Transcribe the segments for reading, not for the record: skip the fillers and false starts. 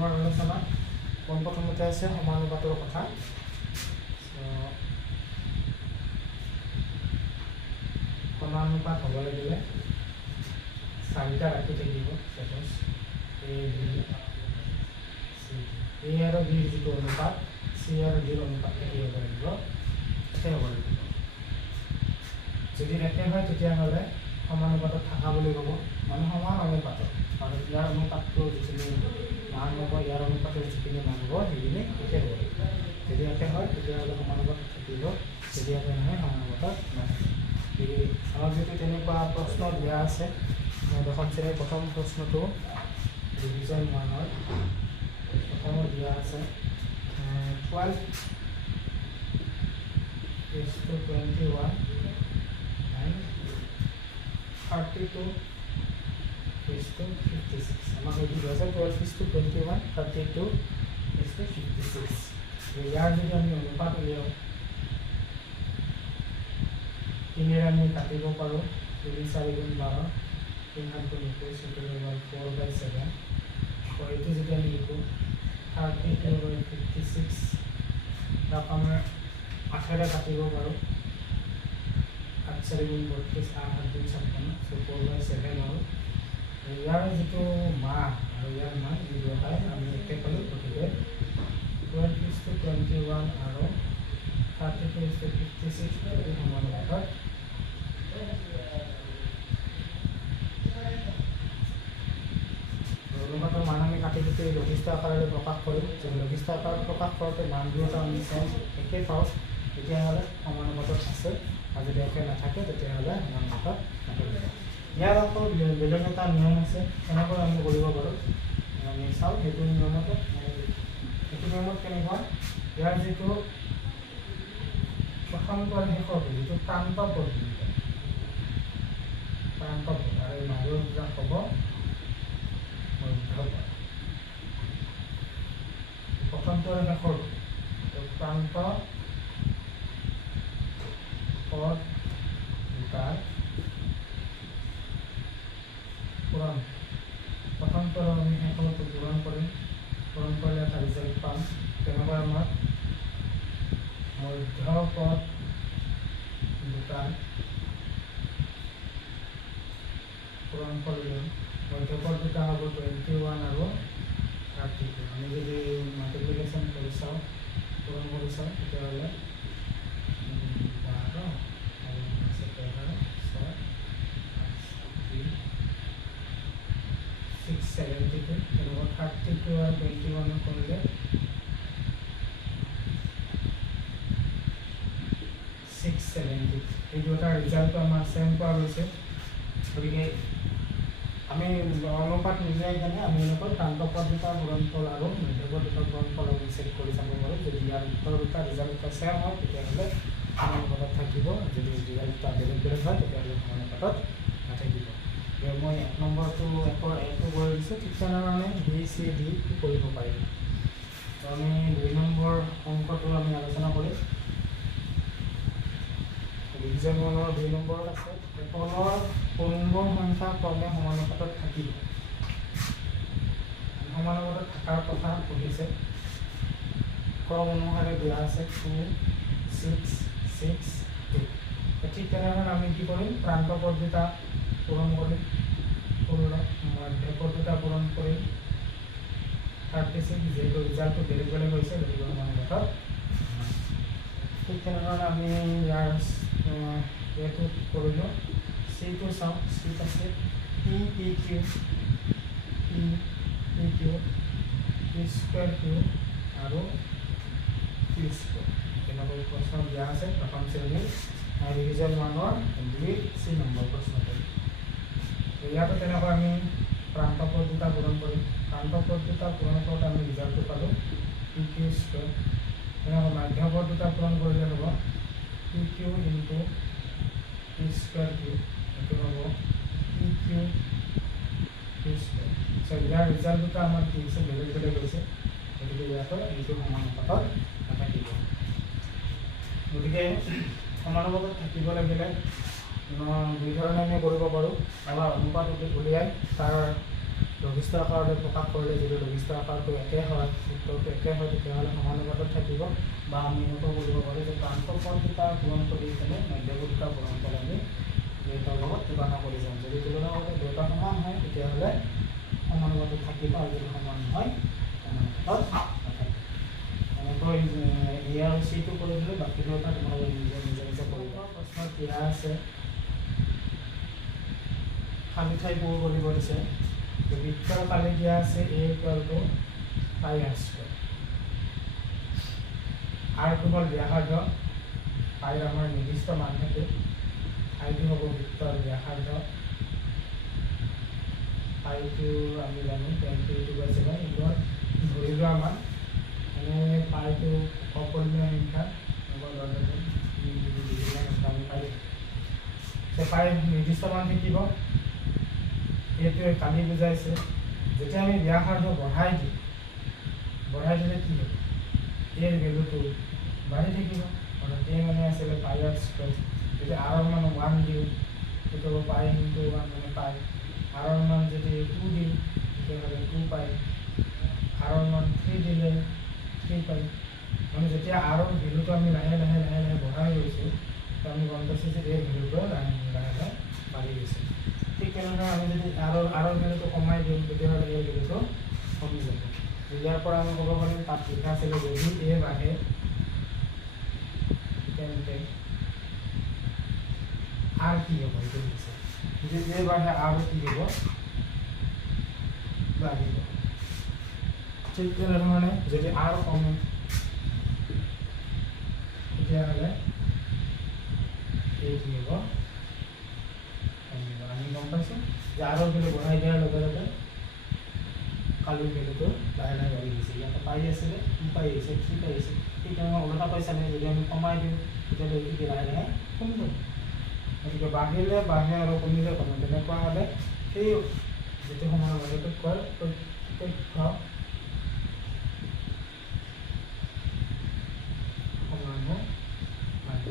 আমাৰ আলোচনা পোনপ্ৰথমতে আছে সমানুপাতৰ কথা। সমানুপাত হ'ব লাগিলে চাৰিটা ৰাখি থাকিব। সাপোজ এ বি চি, এ আৰু বিৰ যিটো অনুপাত চি আৰু ডিৰ অনুপাত কি হ'ব লাগিব? একে হ'ব লাগিব। যদি একে হয় তেতিয়াহ'লে সমানুপাতত থকা বুলি ক'ব, মানে সমান অনুপাতত, আৰু ইয়াৰ অনুপাতটো যিখিনি মান হ'ব, ইয়াৰ অনুপাতৰ যিখিনি মান হ'ব সেইখিনি একে হ'ব লাগিব। যদি একে হয় তেতিয়াহ'লে সমানুপাতত থাকিব, যদি একে নহয় সমানুপাতত নাথাকে। আমাক যদি তেনেকুৱা প্ৰশ্ন দিয়া আছে, দশম শ্ৰেণীৰ প্ৰথম প্ৰশ্নটো ৰিভিজন 1ৰ প্ৰথমত দিয়া আছে 12:21 and 32:56। আমাক এইটো দিয়া আছে 12:21, 32:56। ইয়াৰ যদি আমি অনুপাত উলিয়াওঁ, 3 আমি কাটিব পাৰোঁ, 3 4 গুণ 12, 3 7 গুণ 21, সেইটো হৈ গ'ল 4/7। আকৌ এইটো যদি আমি লিখোঁ 32/56, তাক আমাৰ 8ৰে কাটিব পাৰোঁ, 8 4 গুণ 32, 8 7 গুণ 56, 4/7 হ'ল। ইয়াৰ যিটো মান আৰু ইয়াৰ মান এই দুটাই আমি একে পালোঁ, গতিকে 12:21 আৰু 32:56 এই সমানুপাতত অনুপাতৰ মান আমি কাটি কুটি লঘিষ্ঠ আকাৰেৰে প্ৰকাশ কৰিম। যদি লঘিষ্ঠ আকাৰত প্ৰকাশ কৰোঁতে মান দুটা আমি চেম একে পাওঁ তেতিয়াহ'লে সমানুপাতত আছে, আৰু যদি একে নাথাকে তেতিয়াহ'লে সমানুপাতত নাথাকিব। ইয়াৰ আকৌ বেলেগ এটা নিয়ম আছে, কেনেকৈ আমি কৰিব পাৰোঁ আমি চাওঁ। সেইটো নিয়মত কেনেকুৱা, ইয়াৰ যিটো প্ৰথমটো আৰু শেষৰটো যিটো প্ৰান্ত পদ আৰু এই মাজৰ দুটা হ'ব মধ্যপদ। প্ৰথমটো আৰু শেষৰটো প্ৰান্ত পদ দুটাৰ পূৰণ। প্ৰথমটো আমি শেষৰটো পূৰণ কৰিম, পূৰণ কৰিলে এটা ৰিজাল্ট পাম। তেনেকৈ আমাৰ মধ্যপদ দুটাৰ পূৰণ কৰিলে মধ্যপদ দুটা হ'ব 21 আৰু 32। আমি যদি মাল্টিপ্লিকেশ্যন কৰি চাওঁ, পূৰণ কৰি চাওঁ, তেতিয়াহ'লে 12 আৰু 672, তেনেকুৱা 32 আৰু 21 কৰিলে 670। এই দুটা ৰিজাল্টটো আমাৰ চেম পোৱা গৈছে। গতিকে আমি অনুপাত মিলাই কেনে আমি এনেকৈ প্ৰান্তপদ দুটাৰ গুণনফল আৰু মধ্যপদ দুটাৰ গুণনফল আমি চেক কৰি চাব পাৰোঁ। যদি ইয়াৰ উত্তৰ দুটা ৰিজাল্ট দুটা চেম হয় তেতিয়াহ'লে সমানুপাতত থাকিব, যদি ৰিজাল্ট দুটা বেলেগ বেলেগ হয় তেতিয়াহ'লে সমানুপাতত নাথাকিব। মই 1 নম্বৰটো একো কৰি দিছোঁ, ঠিক তেনেধৰণে বি চি ডি কৰিব পাৰিম। তো আমি 2 নম্বৰ অংকটো আমি আলোচনা কৰিম। ৰিভিজন 1ৰ 2 নম্বৰত আছে তলৰ কোনবোৰ সংখ্যা ক্ৰমে সমানুপাতত থাকিব। সমানুপাতত থকাৰ কথা সুধিছে, ক্ৰম অনুসাৰে দিয়া আছে 2 6 6 2। ঠিক তেনেধৰণে আমি কি কৰিম, প্ৰান্তপদ দুটা পূৰণ কৰিম, মধ্যপদ দুটা পূৰণ কৰিম 36, যিহেতু ৰিজাল্টটো বেলেগ বেলেগ হৈছে গতিকে সমানুপাতত। ঠিক তেনেধৰণে আমি ইয়াৰ এইটো কৰিলোঁ, চিটো চাওঁ। চিত আছে p p q, p square q আৰু কিউ স্কুৱেৰ। তেনেকৈ প্ৰশ্ন দিয়া আছে প্ৰথম শ্ৰেণীৰ ৰিভিজন 1ৰ 2C নম্বৰ প্ৰশ্নটো। ইয়াতো তেনেকৈ আমি প্ৰান্তপদ দুটা পূৰণ কৰিম, প্ৰান্তপদ দুটা পূৰণ কৰোঁতে আমি ৰিজাল্টটো পালোঁ পি কিউ স্কুৱেৰ। তেনেকৈ মধ্যপদ দুটা পূৰণ কৰিলে হ'ব p q into p square q, এইটো হ'ব পি কিউ কিউ স্কুৱেৰ। ইয়াৰ ৰিজাল্ট দুটা আমাৰ কি হৈছে, বেলেগ বেলেগ হৈছে, গতিকে ইয়াতো এইটো সমানুপাতত নাথাকিব। গতিকে সমানুপাতত থাকিব লাগিলে 2 ধৰণে আমি কৰিব পাৰোঁ। এবাৰ অনুপাত উলিয়াই তাৰ লঘিষ্ঠ আকাৰতে প্ৰকাশ কৰিলে যদি লঘিষ্ঠ আকাৰটো একে হয়, উত্তৰটো একে হয়, তেতিয়াহ'লে সমানুপাতত থাকিব। বা আমি এনেকুৱা কৰিব পাৰোঁ যে প্ৰান্তপণকেইটা পূৰণ কৰি কেনে মধ্যবৰ্তীটা পূৰণ কৰি আমি দুয়োটাৰ লগত তুলনা কৰি যাম। যদি তুলনা কৰোঁতে দুয়োটা সমান হয় তেতিয়াহ'লে সমানুপাতত থাকিব, আৰু যদি সমান নহয় সমানুপাতত নাথাকিব। এনেকৈ এ আৰু চিটো কৰি দিলে বাকী দুয়োটা তোমালোকে নিজে নিজে কৰিব। প্ৰশ্নত দিয়া আছে খালী ঠাই পূৰ কৰিব দিছে। বৃত্তৰ খালী দিয়া আছে a = πr²। আৰটো হ'ল ব্যাসাৰ্ধ, পাইৰ আমাৰ নিৰ্দিষ্ট মান থাকে, ঠাইটো হ'ব বৃত্তৰ ব্যাসাৰ্ধ, পাইটো আমি জানো 22/7, এইটো ধৰি লোৱা মান, মানে পাইটো অপৰিমেয় সংখ্যা আমি পাই পাইৰ নিৰ্দিষ্ট মান থাকিব। এইটোৱে কালি বুজাইছে, যেতিয়া আমি ব্যাসাৰ্ধ বঢ়াই দিলে কি হ'ব, এৰ ভেলুটো বাঢ়ি থাকিব। অৰ্থাৎ এ মানে আছিলে πr²। যদি আৰৰ মান 1 দিওঁ সেইটো হ'ব পাই ইনটু 1 মানে পাই। আৰৰ মান যদি 2 দিওঁ তেতিয়াহ'লে 2 পাই। আৰৰ মান 3 দিলে 3 পাই। মানে যেতিয়া আৰৰ ভেলুটো আমি লাহে লাহে বঢ়াই গৈছোঁ, তো আমি গম পাইছোঁ যে এই ভেলুটো লাহে লাহে বাঢ়ি গৈছে। ঠিক তেনেদৰে আমি যদি আৰৰ ভেলুটো কমাই দিওঁ তেতিয়াহ'লে এই ভেলুটো কমি যাব। ইয়াৰ পৰা আমি ক'ব পাৰিম তাত লিখা আছিলে যদি এ বাঢ়ে তেন্তে আৰ কি হ'ব, এইটো দিছে। যদি এ বাঢ়ে আৰ কি হ'ব, বাঢ়িব। ঠিক তেনেধৰণে যদি আৰ কমে তেতিয়াহ'লে এই কি হ'ব, আমি গম পাইছোঁ যে আৰৰ ভেলু বঢ়াই দিয়াৰ লগে লগে কালিৰ ভেলুটো লাহে লাহে বাঢ়ি গৈছে। ইয়াতে পাই আছিলে 2 পাই আহিছে, 3 পাই আহিছে। ঠিক তেনেকুৱা ওলোটা পইচানে যদি আমি কমাই দিওঁ তেতিয়াহ'লে এইটো লাহে লাহে কমি যাব। গতিকে বাঢ়িলে বাঢ়ে আৰু কমিলে কমে। তেনেকুৱা হ'লে সেই যিটো সমানুপাতক কয় প্ৰত্যক্ষ সমানুপাত।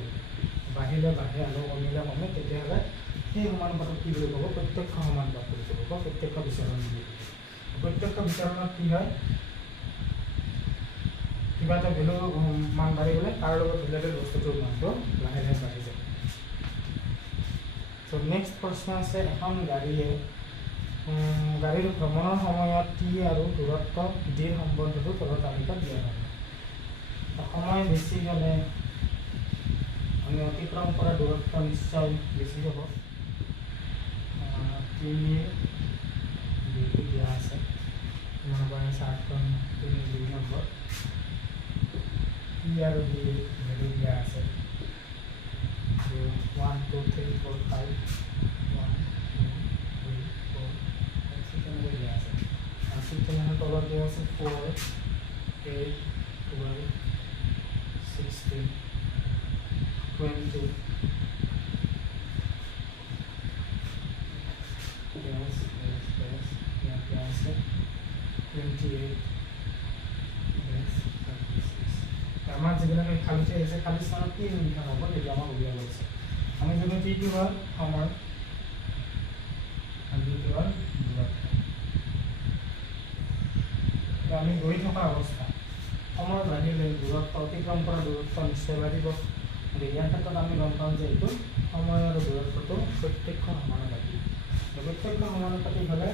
বাঢ়িলে বাঢ়ে আৰু কমিলে কমে, তেতিয়াহ'লে সেই সমানুপাতক কি বুলি ক'ব, প্ৰত্যক্ষ সমানুপাত বুলি ক'ব বা প্ৰত্যক্ষ বিচৰণ বুলি ক'ব। প্ৰত্যক্ষ বিচৰণত কি হয়, কিবা এটা ভেলু মান বাঢ়ি গ'লে তাৰ লগত ৰিলেটেড বস্তুটোৰ মানটো লাহে লাহে বাঢ়ি যায়। চ' নেক্সট প্ৰশ্ন আছে, এখন গাড়ীৰ ভ্ৰমণৰ সময়ত টি আৰু দূৰত্ব ডিৰ সম্বন্ধটো তলৰ তালিকাত দিয়া হয়। সময় বেছি হ'লে আমি অতিক্ৰম কৰা দূৰত্ব নিশ্চয় বেছি হ'ব। 3 ডিটো দিয়া আছে, মনে কৰা আছে 8.2 নম্বৰ। টি আৰু ডি ভেলু দিয়া আছে 1 2 3 4 5 1 2 3 4 তেনেকৈ দিয়া আছে। আৰু ঠিক তেনেকৈ তলত দিয়া আছে 4 8 12 16 20 28 আমাৰ যিবিলাকে খালী ঠাই আছে, খালী স্থানত কি লিখা হ'ব সেইটো আমাক উলিয়াব আছে। আমি যদি টিটো হ'ল সময় আৰু ডিটো হ'ল দূৰত্ব। আমি গৈ থকা অৱস্থা, সময় বাঢ়িলে দূৰত্ব, অতিক্ৰম কৰা দূৰত্ব নিশ্চয় বাঢ়িব। গতিকে ইয়াৰ ক্ষেত্ৰত আমি গম পাওঁ যে এইটো সময় আৰু দূৰত্বটো প্ৰত্যক্ষ সমানুপাতিক। প্ৰত্যক্ষ সমানুপাতিক হ'লে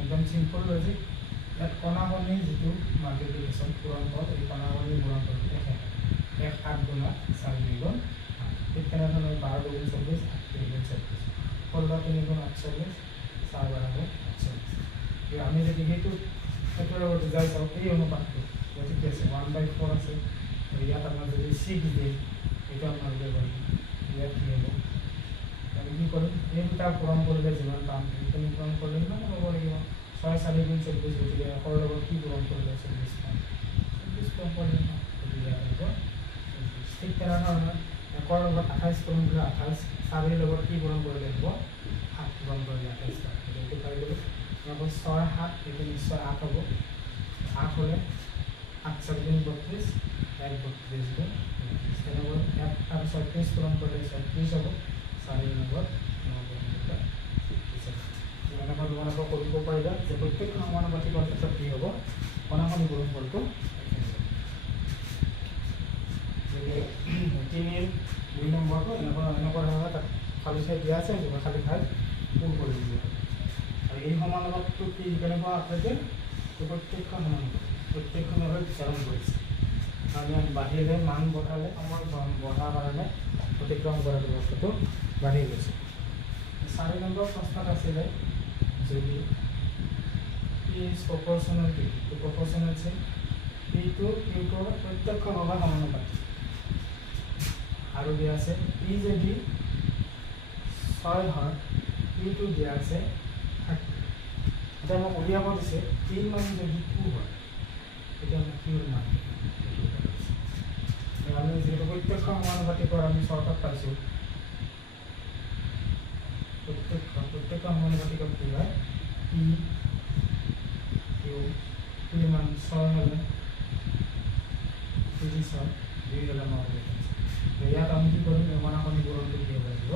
একদম চিম্পল লজিক, ইয়াত কণাকণি যিটো মাল্টিপ্লিকেশ্যন পূৰণ পদ, এই কণাকণি পূৰণ পদটো একে হয়। 1 8 গুণা 4 2 গুণ 8। ঠিক তেনেধৰণে 12 2 গুণ 24, 8 3 গুণ 24, 16 3 গুণ 48, 4 12 গুণ 48। আমি যদি সেইটোৰ লগত যাই চাওঁ এই অনুপাতটো গতিকে আছে 1/4 আছে। ইয়াত আমাৰ যদি 6 দিয়ে এইটো আমাৰ উলিয়াব লাগিব। ইয়াত কি হ'ব, আমি কি কৰিম, এই দুটা পূৰণ কৰিলে যিমান পাম সেইখিনি পূৰণ কৰিলে কিমান হ'ব লাগিব, 6 4 গুণ 24। গতিকে 1 লগত কি পূৰণ কৰিলে 24 পাম, 24 পূৰণ কৰিলে গতিকে ইয়াত আহিব 24। ঠিক তেনেধৰণে 1 লগত 28 পূৰণ কৰিলে 28, 4 লগত কি পূৰণ কৰিলে হ'ব 8 পূৰণ কৰিলে 28 পাম। এইটো পাই গ'লোঁ। 6 7 এইটো নিশ্চয় 8 হ'ব। 8 হ'লে 8 4 গুণ 32, 1 32 গুণ 32। তেনেকৈ 1 তাৰপিছত 30 পূৰণ কৰিলে 36 হ'ব। 4 লগত 9 এনেকৈ তোমালোকৰ কৰিব পাৰিবা যে প্ৰত্যেকখন সমানুপাতিকৰ ক্ষেত্ৰত কি হ'ব কণাখনি গুণফলটো তিনিৰ 2 নম্বৰটো এনেকুৱা ধৰণৰ তাত খালী ঠাই দিয়া আছে কিবা খালী ঠাই পূৰ কৰি দিব আৰু এই সমানুপাতটো কি কেনেকুৱা আছে প্ৰত্যেকখন সমানুপাত বিচাৰণ কৰিছে আমি বাঢ়িলে মান বঢ়ালে সময় বঢ়াৰ কাৰণে অতিক্ৰম কৰাৰ ব্যৱস্থাটো বাঢ়ি গৈছে 4 নম্বৰ প্ৰশ্নত আছিলে যদি P is proportional to proportional say P to Q to प्रत्यक्ष भाव समानुपाती और दिया से P যদি 6 হয় Q to দিয়া আছে 30 এটা মই উলিয়াব দিছে P মানে যদি 2 হয় এটা মই Q মান আমি যেহেতু প্রত্যক্ষ সমানুপাতিকৰ আমি শৰ্টকাট পাইছো প্ৰত্যক্ষ সমানুপাতিকৰ কি হয় P Q মান 6 হলে 30 হয় 2 হলে 9 হবে ইয়াত আমি কি কৰিম কণাখনি গুণনটো কি হ'ব লাগিব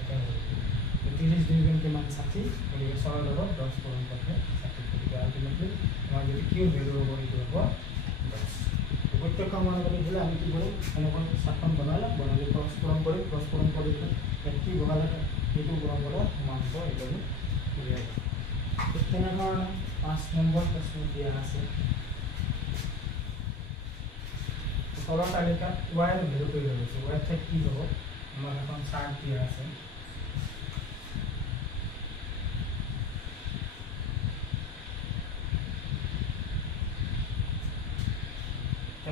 এটা হ'ব 30 2 গুণ কিমান 60 গতিকে 6 লগত 10 পূৰণ কৰিলে 60 গতিকে আলটিমেটলি আমাৰ যদি কিউ ভ্যালু হ'ব সেইটো হ'ব 10 প্ৰত্যক্ষ সমানুপাতিক হলে আমি কি কৰিম এনেকৈ সাতখন বনালে ক্ৰস পূৰণ কৰি কি বহালে এইটো গুণন কৰা সমান হ'ব এইটো উলিয়াই ঠিক তেনেধৰণে 5 নম্বৰ প্ৰশ্ন দিয়া আছে তলৰ তালিকাত y ৰ ভ্যালুটো দিয়া আছে y ঠাইত কি হ'ব আমাৰ এখন চাৰ্ট দিয়া আছে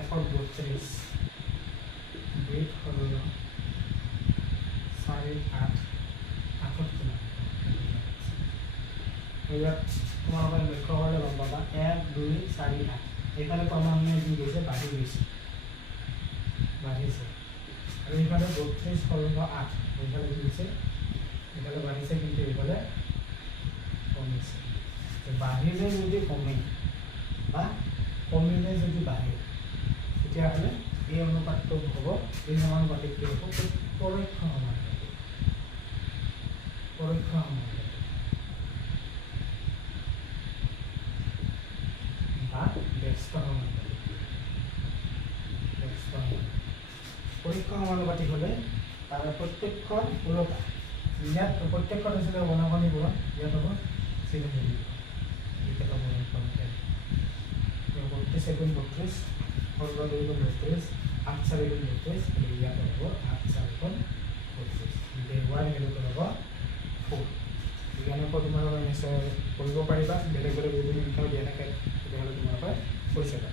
F32 weight হলো 8.5 ইয়াত তোমালোকে লক্ষ্য কৰিলে গম পাবা 1 2 4 8 এখানে ক্ৰমান্বয়ে দি গৈছে বাঢ়িছে আৰু এখানে 32 হলো 8 এখানে কি হৈছে এখানে বাঢ়িছে কিন্তু এখানে কমিছে যে বাঢ়িলে যদি কমে বা কমিলে যদি বাঢ়ে তেতিয়াহ'লে এই অনুপাতটো হ'ব এই সমানুপাতিক কি হ'ব পৰোক্ষ সমানুপাতিক বা ব্যস্ত সমানুপাতিক পৰোক্ষ সমানুপাতিক হ'লে তাৰ প্ৰত্যক্ষ ওলোটা ইয়াত প্ৰত্যক্ষ আছিলে বনাবনি গুণ ইয়াত হ'ব চিলিণ্ডাৰ এইকেইটা গুণ কৰিলে 32 গুণ 32 4 2 গুণ 32 8 4 গুণ 32 ইয়াত হ'ব 8 4 গুণ 32 এই y ভ্যালুটো হ'ব 4 ইয়ানে তোমালোকে নিশ্চয় কৰিব পাৰিবা বেলেগ বেলেগ বিভিন্ন সংখ্যা দিয়া থাকে তেতিয়াহ'লে তোমালোকে কৰি চাবা